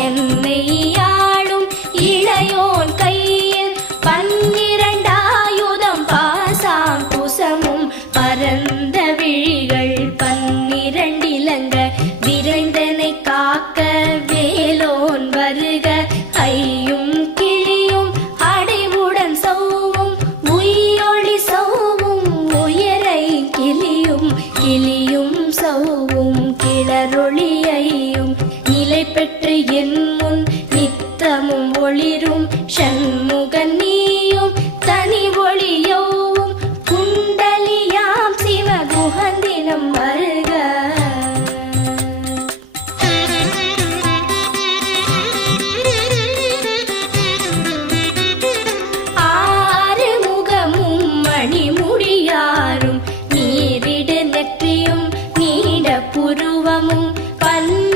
என்னை ஆளும் இளையோன் கையில் பன்னிரண்டாயுதம் பாசாம் குசமும் பரந்த விழிகள் பன்னிரண்டிலங்க விரைந்தனை காக்க வேலோன் வருக ஐயும் பெற்று என் முன் நித்தமும் ஒளிரும். சண்முகன் நீயும் தனி ஒளியோவும். குண்டலியாம் சிவகுகந்தினம் வருக. ஆறு முகமும் மணிமுடியாரும். நீரிடு நெற்றியும் நீட புருவமும். பல்ல